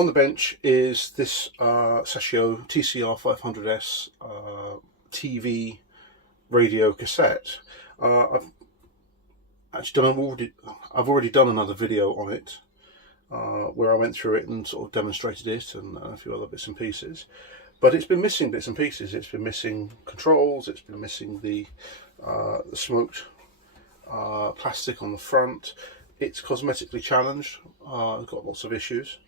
On the bench is this Sashio TCR 500S TV radio cassette. I've already done another video on it where I went through it and sort of demonstrated it and a few other bits and pieces. But it's been missing bits and pieces. It's been missing controls. It's been missing the smoked plastic on the front. It's cosmetically challenged. It's got lots of issues.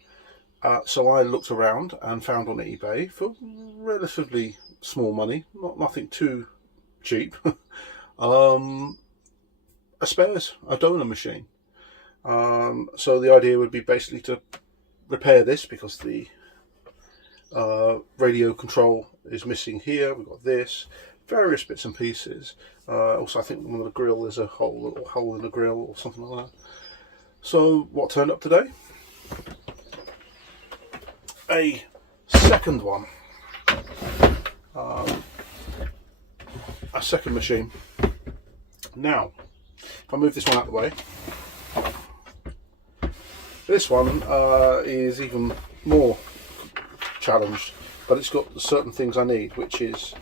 So I looked around and found on eBay for relatively small money, nothing too cheap, a donor machine. So the idea would be basically to repair this because the radio control is missing here. We've got this, various bits and pieces. Also, I think one of the grill is a little hole in the grill or something like that. So what turned up today? A second one, a second machine. Now, if I move this one out of the way, this one is even more challenged, but it's got certain things I need, which is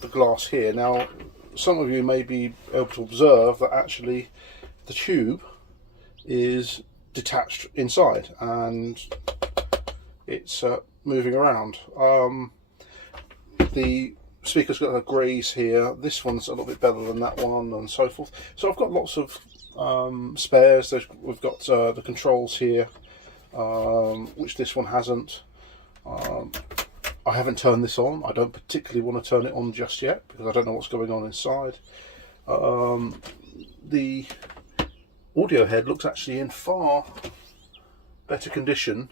the glass here. Now, some of you may be able to observe that actually the tube is detached inside and it's moving around. The speaker's got a graze here. This one's a little bit better than that one, and so forth. So I've got lots of spares. We've got the controls here, which this one hasn't. I haven't turned this on. I don't particularly want to turn it on just yet because I don't know what's going on inside. The audio head looks actually in far better condition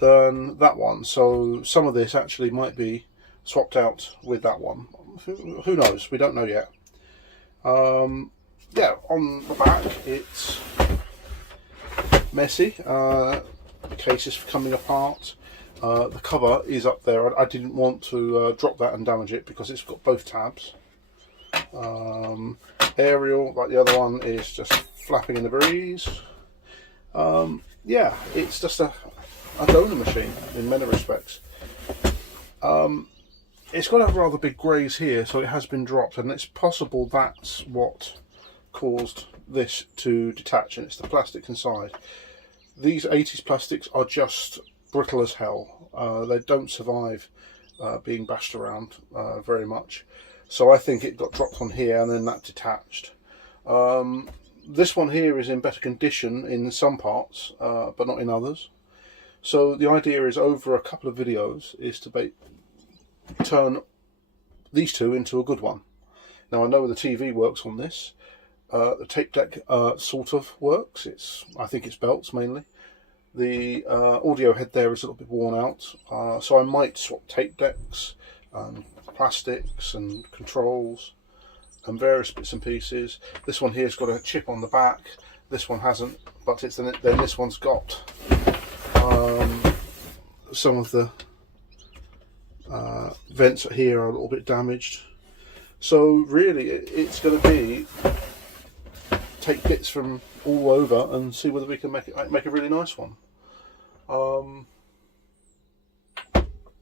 than that one, so some of this actually might be swapped out with that one. Who knows? We don't know yet. Yeah, on the back it's messy. The case is coming apart. The cover is up there. I didn't want to drop that and damage it because it's got both tabs. Aerial, like the other one, is just flapping in the breeze. Yeah, it's just a donor machine in many respects. It's got a rather big graze here, so it has been dropped, and it's possible that's what caused this to detach, and it's the plastic inside. These 80s plastics are just brittle as hell. They don't survive being bashed around very much, so I think it got dropped on here and then that detached. This one here is in better condition in some parts, but not in others. So the idea is, over a couple of videos, is to turn these two into a good one. Now, I know the TV works on this. The tape deck sort of works. I think it's belts mainly. The audio head there is a little bit worn out, so I might swap tape decks, plastics and controls and various bits and pieces. This one here's got a chip on the back. This one hasn't, but then this one's got some of the vents here are a little bit damaged. So really it's going to be take bits from all over and see whether we can make a really nice one.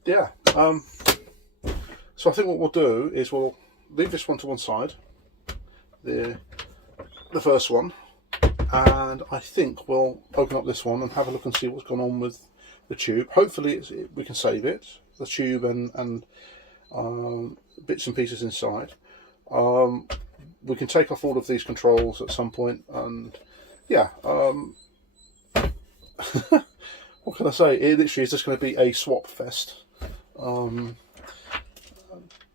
Yeah. So I think what we'll do is we'll leave this one to one side, the first one, and I think we'll open up this one and have a look and see what's gone on with the tube. Hopefully we can save it, the tube and bits and pieces inside. We can take off all of these controls at some point, and yeah, what can I say? It literally is just going to be a swap fest to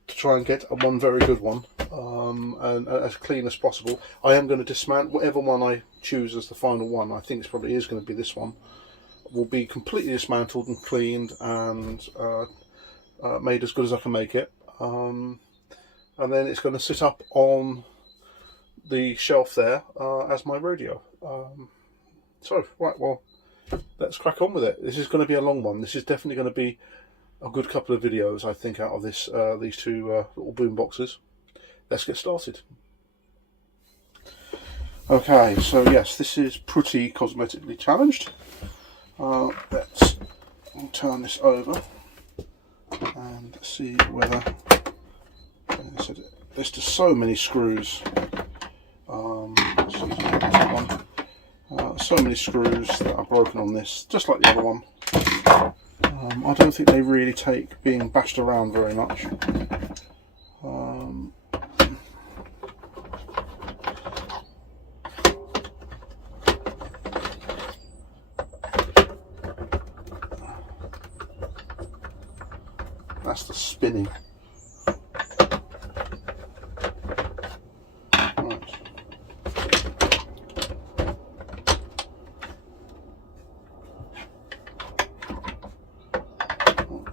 try and get one very good one, and as clean as possible. I am going to dismantle whatever one I choose as the final one. I think it probably is going to be this one. Will be completely dismantled and cleaned and made as good as I can make it, and then it's going to sit up on the shelf there as my radio. So right, well, let's crack on with it. This is going to be a long one. This is definitely going to be a good couple of videos, I think, out of this these two little boom boxes. Let's get started. Okay, so yes, this is pretty cosmetically challenged. Let's turn this over and see whether there's just so many screws. So many screws that are broken on this, just like the other one. I don't think they really take being bashed around very much. That's the spinning. Right.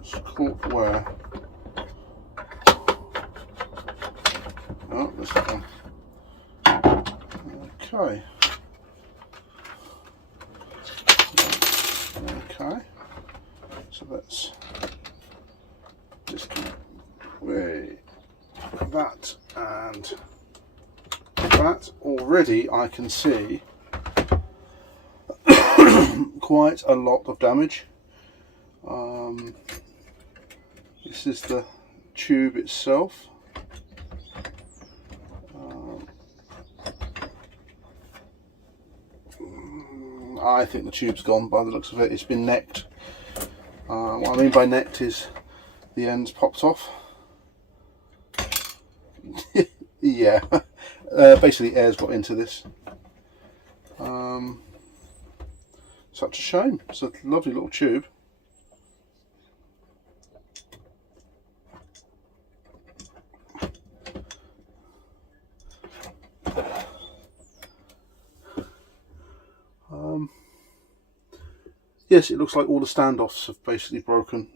It's caught where? Oh, this one. Okay. Okay. So let's disconnect that and that. Already I can see quite a lot of damage. This is the tube itself. I think the tube's gone by the looks of it. It's been necked. What I mean by necked is the ends popped off. Yeah, basically air's got into this. Such a shame. It's a lovely little tube. Yes, it looks like all the standoffs have basically broken.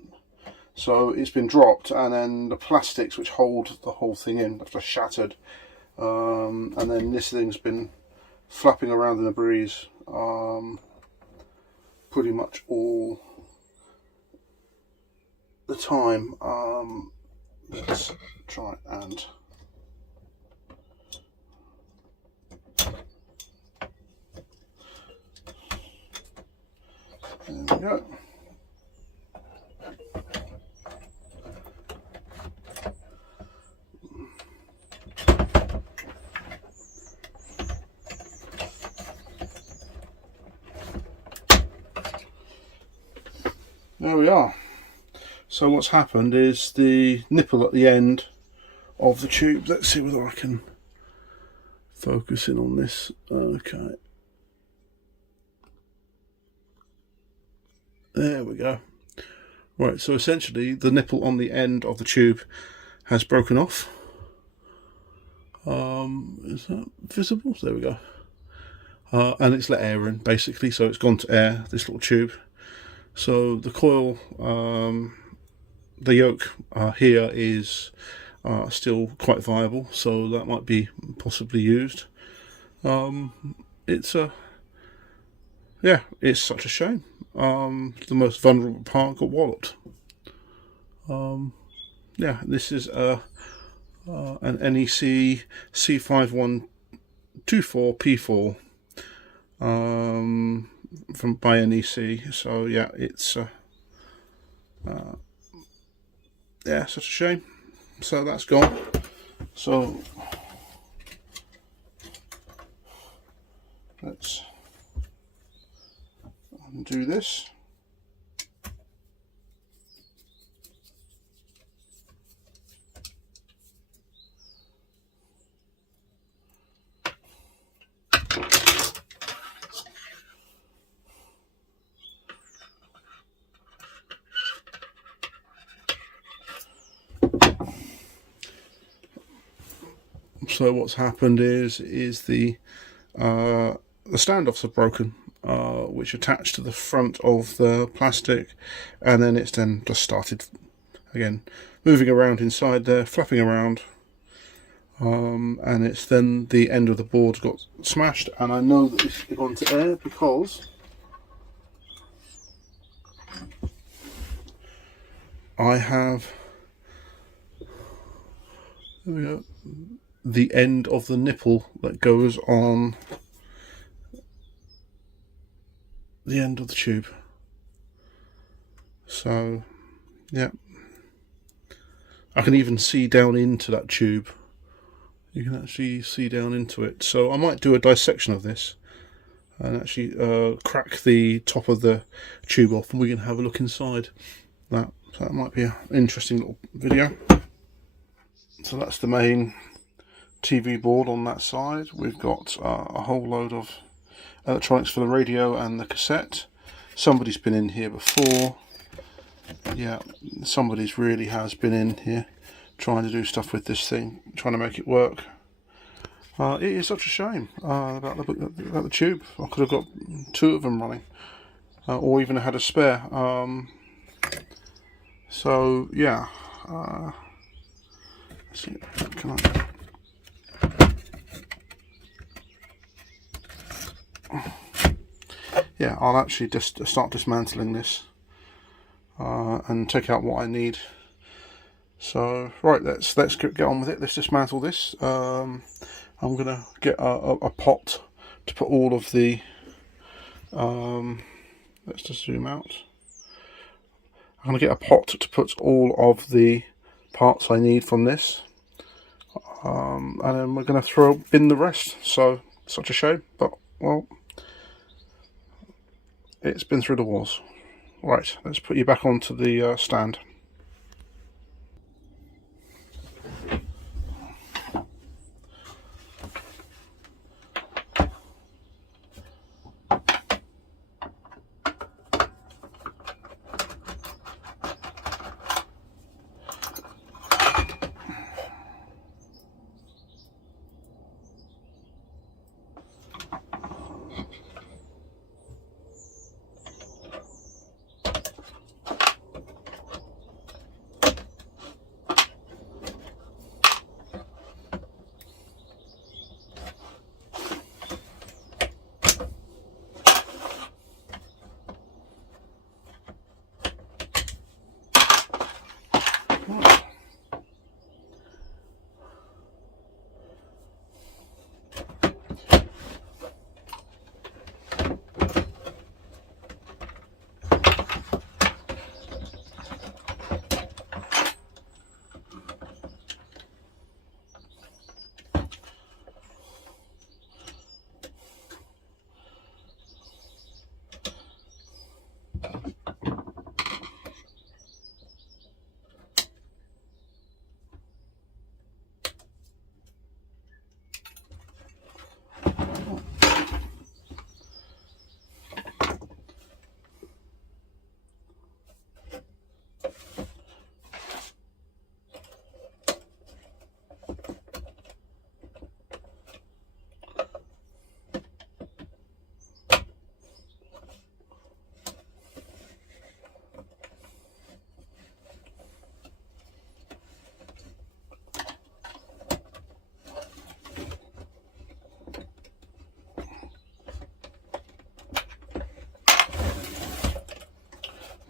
So it's been dropped, and then the plastics which hold the whole thing in have just shattered. And then this thing's been flapping around in the breeze pretty much all the time. Let's try and there we go. There we are. So what's happened is the nipple at the end of the tube. Let's see whether I can focus in on this. Okay. There we go. Right, so essentially the nipple on the end of the tube has broken off. Is that visible? There we go. And it's let air in basically, so it's gone to air, this little tube. So the coil, the yoke here is still quite viable, so that might be possibly used. It's such a shame. The most vulnerable part got walloped. Yeah, this is an NEC C5124P4 by NEC. So yeah, it's yeah, such a shame. So that's gone. So let's undo this. So what's happened is the standoffs are broken, which attach to the front of the plastic, and then it's then just started again moving around inside there, flapping around, and it's then the end of the board got smashed. And I know that it's gone to air because I have, there we go, the end of the nipple that goes on the end of the tube. So yeah, I can even see down into that tube. You can actually see down into it. So I might do a dissection of this and actually crack the top of the tube off, and we can have a look inside that. So that might be an interesting little video. So that's the main TV board on that side. We've got a whole load of electronics for the radio and the cassette. Somebody's been in here before. Yeah, somebody's really has been in here trying to do stuff with this thing, trying to make it work. It is such a shame about the tube. I could have got 2 of them running, or even had a spare. So yeah, let's see, can I? Yeah, I'll actually just start dismantling this and take out what I need. So right, let's get on with it. Let's dismantle this. I'm gonna get a pot to put all of the. Let's just zoom out. I'm gonna get a pot to put all of the parts I need from this, and then we're gonna bin the rest. So such a shame, but well, it's been through the walls. Right, let's put you back onto the stand.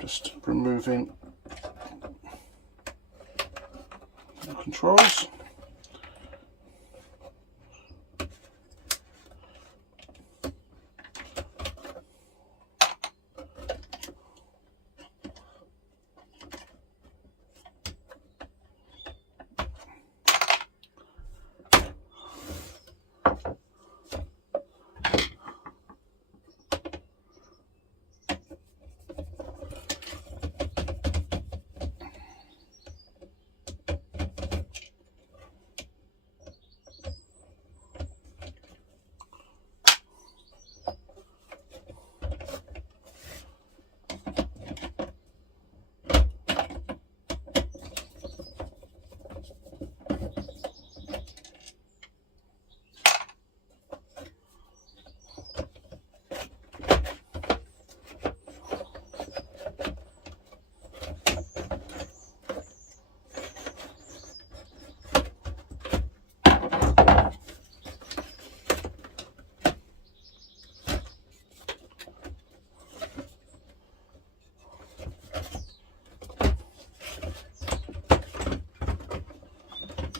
Just removing the controls.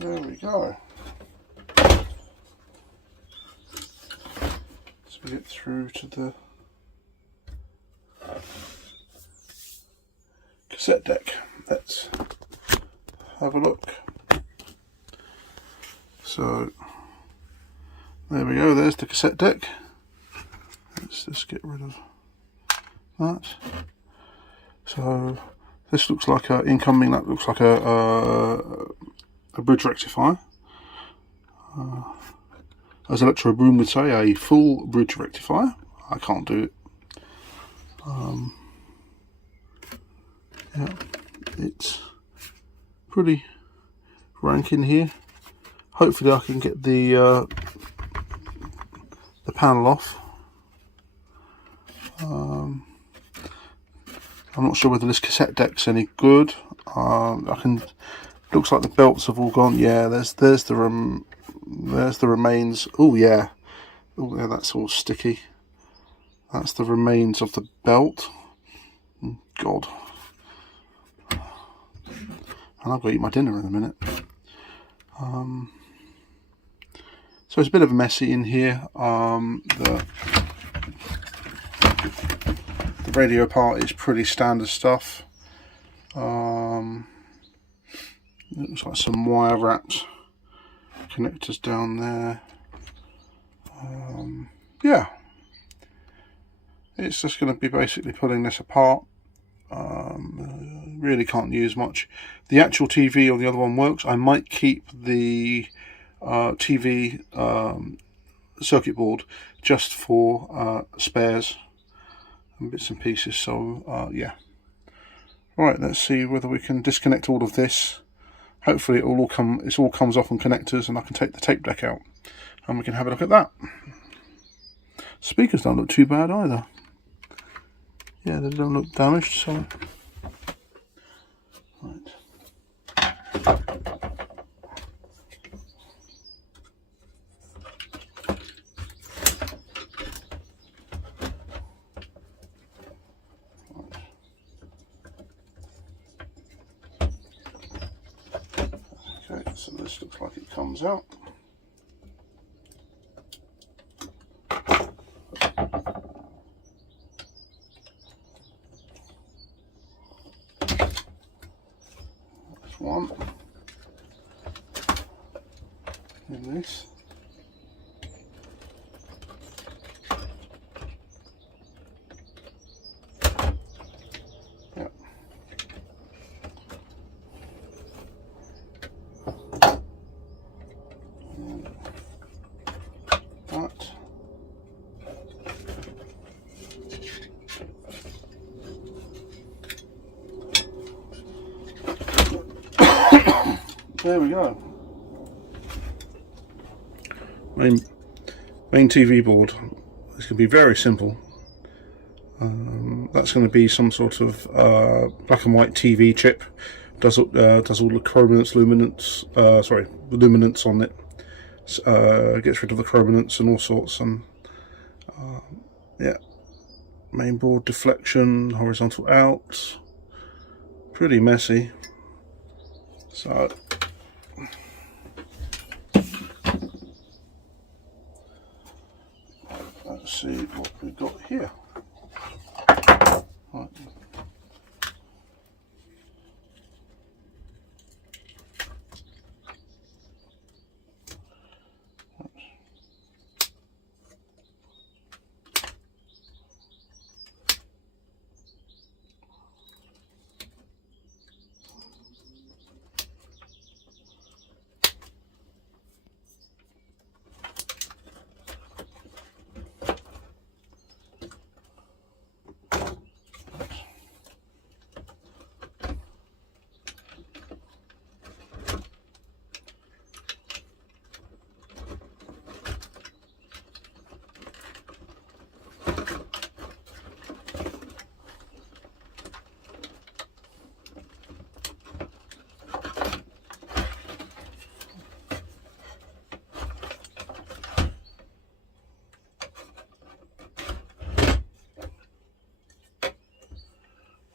There we go. Let's get through to the cassette deck. Let's have a look. So there we go, there's the cassette deck. Let's just get rid of that. So this looks like a incoming, that looks like a bridge rectifier. As Electro Boom would say, a full bridge rectifier. I can't do it. Yeah, it's pretty rank in here. Hopefully I can get the panel off. I'm not sure whether this cassette deck's any good. Looks like the belts have all gone. Yeah, there's the remains. Oh yeah, oh yeah, that's all sticky. That's the remains of the belt. God, and I've got to eat my dinner in a minute. So it's a bit of a messy in here. The radio part is pretty standard stuff. Looks like some wire wrapped connectors down there. Yeah, it's just going to be basically pulling this apart. Really can't use much. The actual TV on the other one works. I might keep the TV circuit board just for spares and bits and pieces. So yeah. Right, let's see whether we can disconnect all of this. Hopefully it all comes off on connectors, and I can take the tape deck out and we can have a look at that. Speakers don't look too bad either. Yeah, they don't look damaged, so right. Okay, so this looks like it comes out. That's one. And this. There we go. Main TV board. It's going to be very simple. That's going to be some sort of black and white TV chip. Does all the chrominance, luminance on it. Gets rid of the chrominance and all sorts. And yeah, main board deflection, horizontal out. Pretty messy. So. Let's see what we've got here.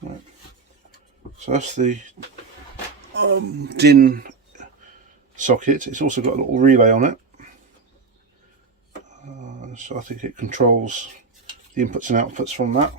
Right. So that's the DIN socket. It's also got a little relay on it. So I think it controls the inputs and outputs from that.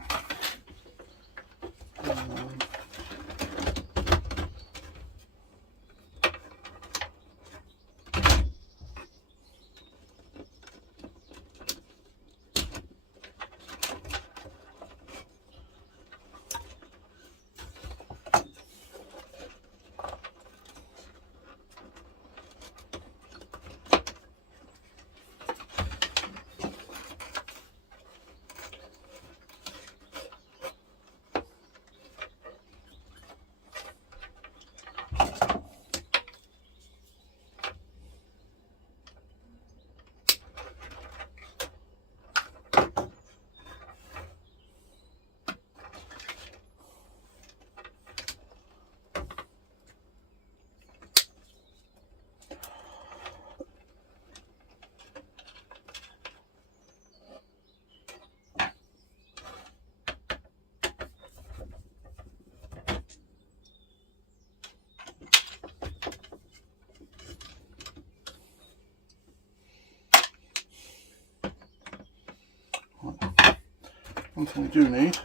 one thing we do need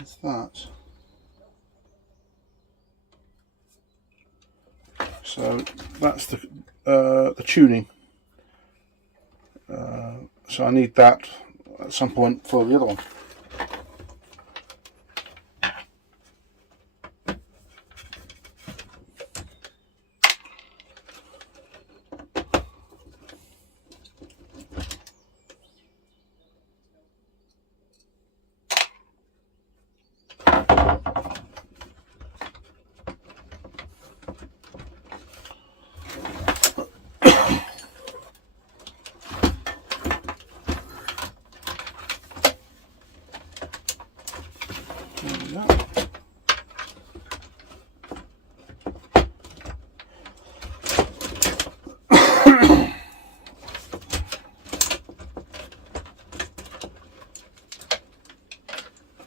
is that. So that's the tuning. So I need that at some point for the other one.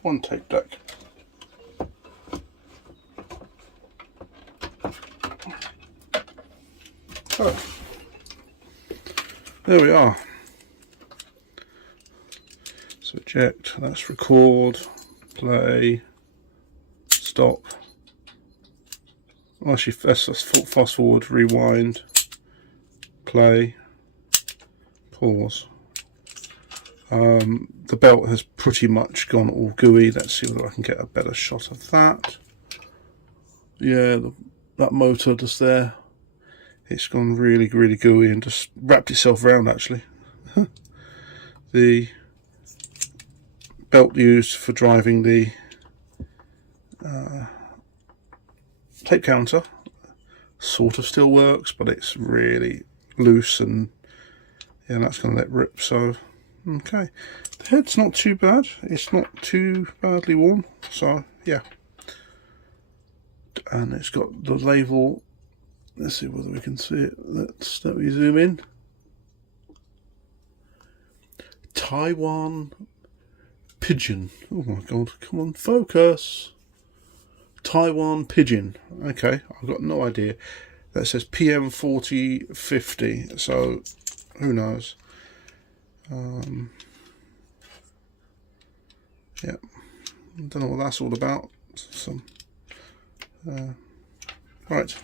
One tape deck. So there we are. So eject, that's record, play, stop. Well, actually, that's fast forward, rewind, play, pause. The belt has pretty much gone all gooey. Let's see whether I can get a better shot of that. Yeah, that motor just there, it's gone really gooey and just wrapped itself around actually. The belt used for driving the tape counter sort of still works, but it's really loose and yeah, that's going to let rip. So okay, the head's not too bad, it's not too badly worn, so yeah. And it's got the label, let's see whether we can see it, let me zoom in. Taiwan Pigeon, oh my god, come on, focus. Taiwan Pigeon, okay, I've got no idea. That says PM 4050, so who knows. Yeah, I don't know what that's all about. Some right.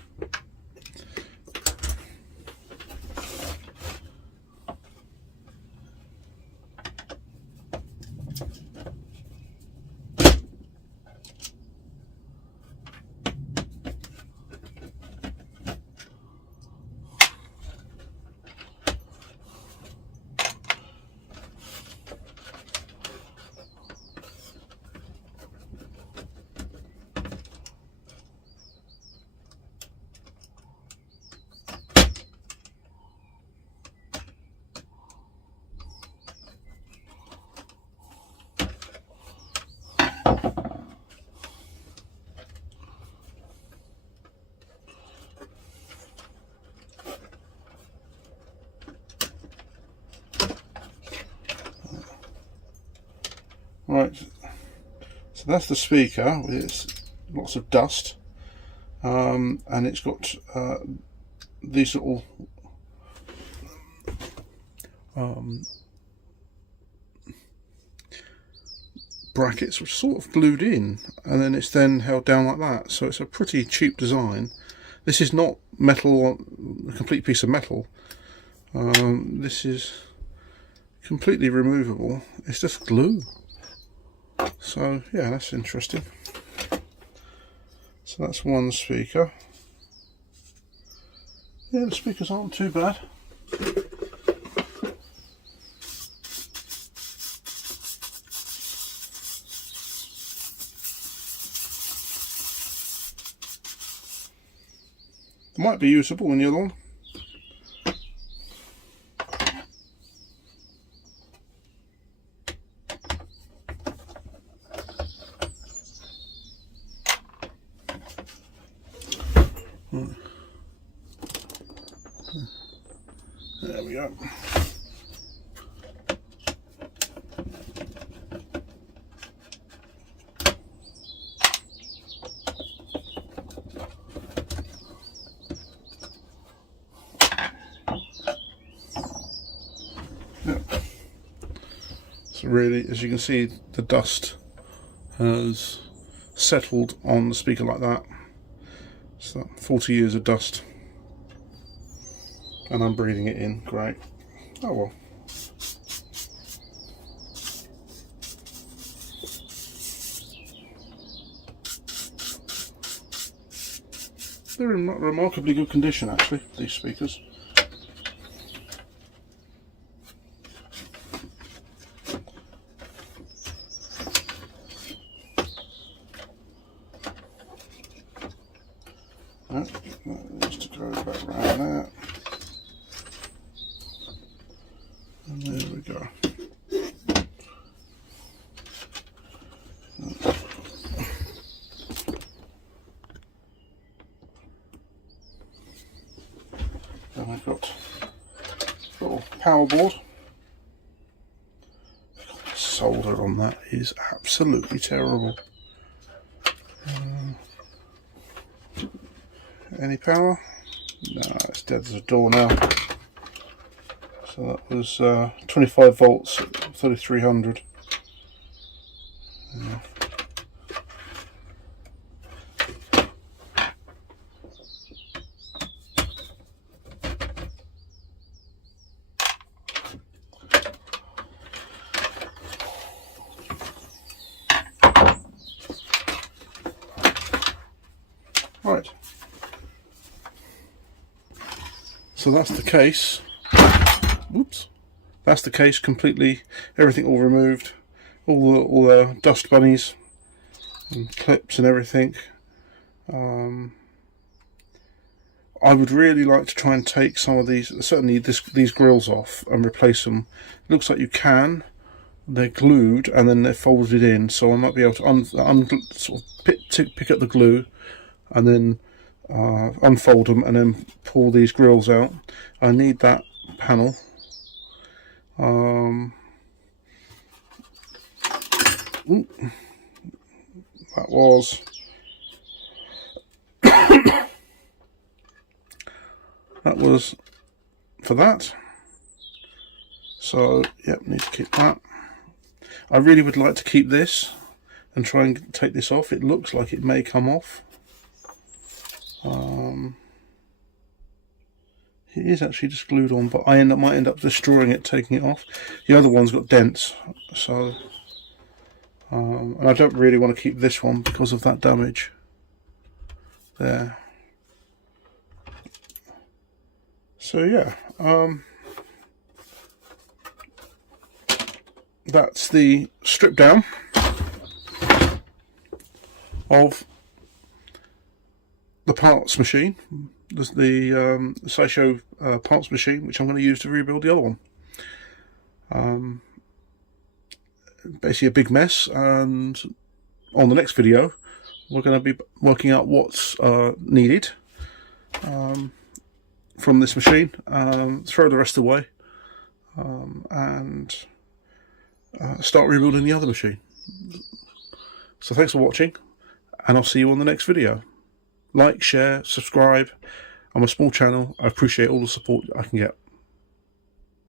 Right, so that's the speaker with its lots of dust, and it's got these little brackets which are sort of glued in, and then it's then held down like that. So it's a pretty cheap design. This is not metal, a complete piece of metal. This is completely removable. It's just glue. So yeah, that's interesting. So that's one speaker. Yeah, the speakers aren't too bad. Might be usable in the other one. There we go. really. As you can see, the dust has settled on the speaker like that. So 40 years of dust, and I'm breathing it in. Great. Oh well. They're in remarkably good condition, actually, these speakers. That needs to go back around there. And there we go. Then I've got a little power board. The solder on that is absolutely terrible. Any power? No, it's dead as a door now. So that was 25 volts at 3300. Yeah. Right. So that's the case. Whoops. That's the case completely. Everything all removed. All the dust bunnies and clips and everything. I would really like to try and take some of these, certainly these grills off and replace them. It looks like you can. They're glued and then they're folded in, so I might be able to sort of pick up the glue and then unfold them and then pull these grills out. I need that panel. That was that was for that. So yep, need to keep that. I really would like to keep this and try and take this off. It looks like it may come off. It is actually just glued on, but I might end up destroying it, taking it off. The other one's got dents, so and I don't really want to keep this one because of that damage there. So yeah, that's the strip down of the parts machine, the Sashio parts machine, which I'm going to use to rebuild the other one. Basically a big mess, and on the next video we're going to be working out what's needed from this machine, throw the rest away, and start rebuilding the other machine. So thanks for watching, and I'll see you on the next video. Like, share, subscribe. I'm a small channel. I appreciate all the support I can get.